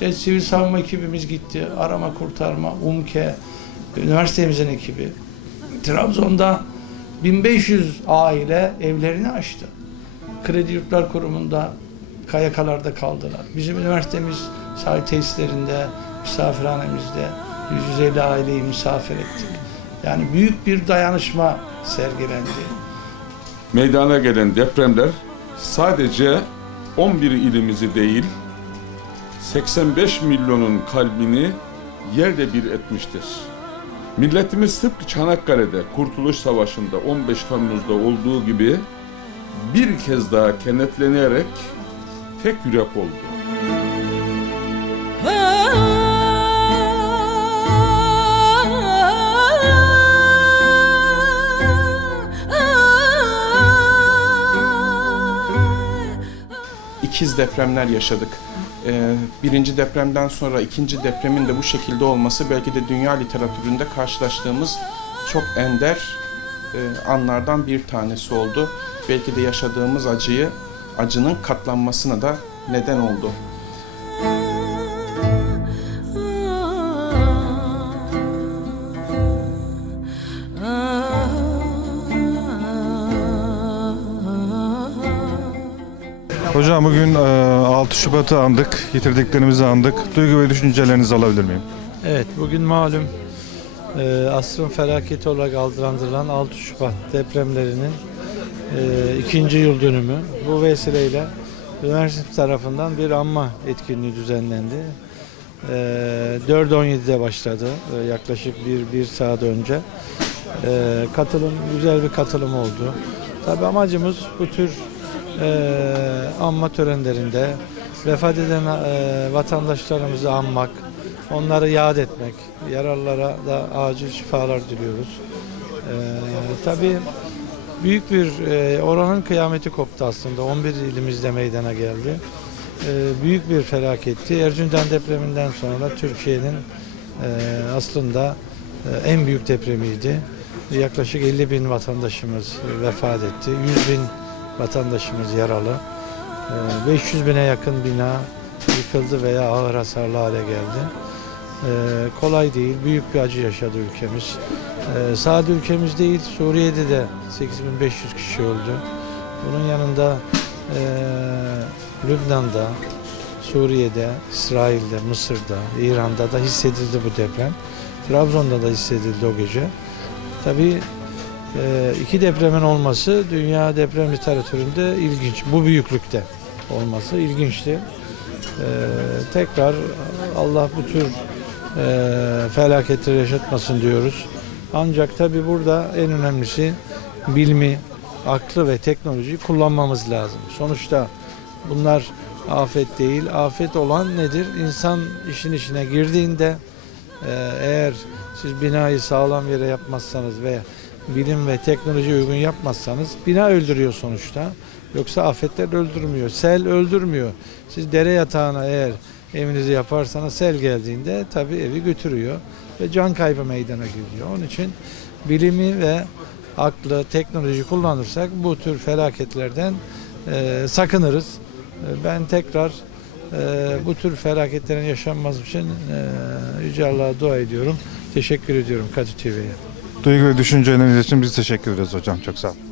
E, sivil savunma ekibimiz gitti. Arama kurtarma, UMKE, üniversitemizin ekibi. Trabzon'da 1500 aile evlerini açtı. Kredi Yurtlar Kurumu'nda KYK'larda kaldılar. Bizim üniversitemiz sahil tesislerinde, misafirhanemizde 150 aileyi misafir ettik. Yani büyük bir dayanışma sergilendi. Meydana gelen depremler sadece 11 ilimizi değil 85 milyonun kalbini yerle bir etmiştir. Milletimiz tıpkı Çanakkale'de Kurtuluş Savaşı'nda 15 Temmuz'da olduğu gibi bir kez daha kenetlenerek tek yürek oldu. İkiz depremler yaşadık. Ee, Birinci depremden sonra ikinci depremin de bu şekilde olması belki de dünya literatüründe karşılaştığımız çok ender e, anlardan bir tanesi oldu. Belki de yaşadığımız acıyı, acının katlanmasına da neden oldu. Hocam bugün e, 6 Şubat'ı andık, yitirdiklerimizi andık. Duygu ve düşüncelerinizi alabilir miyim? Evet, bugün malum e, asrın felaketi olarak adlandırılan 6 Şubat depremlerinin e, ikinci yıl dönümü. Bu vesileyle üniversite tarafından bir anma etkinliği düzenlendi. E, 4.17'de başladı, e, yaklaşık bir, bir saat önce. E, katılım, güzel bir katılım oldu. Tabii amacımız bu tür e, anma törenlerinde vefat eden e, vatandaşlarımızı anmak, onları yad etmek, yaralılara da acil şifalar diliyoruz. E, tabii büyük bir e, oranın kıyameti koptu aslında. 11 ilimizde meydana geldi. E, büyük bir felaketti. Erzincan depreminden sonra Türkiye'nin e, aslında e, en büyük depremiydi. Yaklaşık 50 bin vatandaşımız vefat etti. 100 bin vatandaşımız yaralı. Ee, 500 bine yakın bina yıkıldı veya ağır hasarlı hale geldi. Ee, Kolay değil, büyük bir acı yaşadı ülkemiz. Ee, Sadece ülkemiz değil, Suriye'de de 8500 kişi öldü. Bunun yanında eee, Lübnan'da, Suriye'de, İsrail'de, Mısır'da, İran'da da hissedildi bu deprem. Trabzon'da da hissedildi o gece. Tabii ee, iki depremin olması dünya deprem literatüründe ilginç. Bu büyüklükte olması ilginçti. Ee, tekrar Allah bu tür e, felaketleri yaşatmasın diyoruz. Ancak tabi burada en önemlisi bilmi, aklı ve teknolojiyi kullanmamız lazım. Sonuçta bunlar afet değil. Afet olan nedir? İnsan işin içine girdiğinde e, eğer siz binayı sağlam yere yapmazsanız veya bilim ve teknoloji uygun yapmazsanız bina öldürüyor sonuçta. Yoksa afetler öldürmüyor. Sel öldürmüyor. Siz dere yatağına eğer evinizi yaparsanız sel geldiğinde tabii evi götürüyor ve can kaybı meydana geliyor. Onun için bilimi ve aklı, teknoloji kullanırsak bu tür felaketlerden e, sakınırız. E, ben tekrar e, bu tür felaketlerin yaşanması için e, Yüce Allah'a dua ediyorum. Teşekkür ediyorum Kadı TV'ye. Duygu ve düşünceleriniz için biz teşekkür ederiz hocam. Çok sağ olun.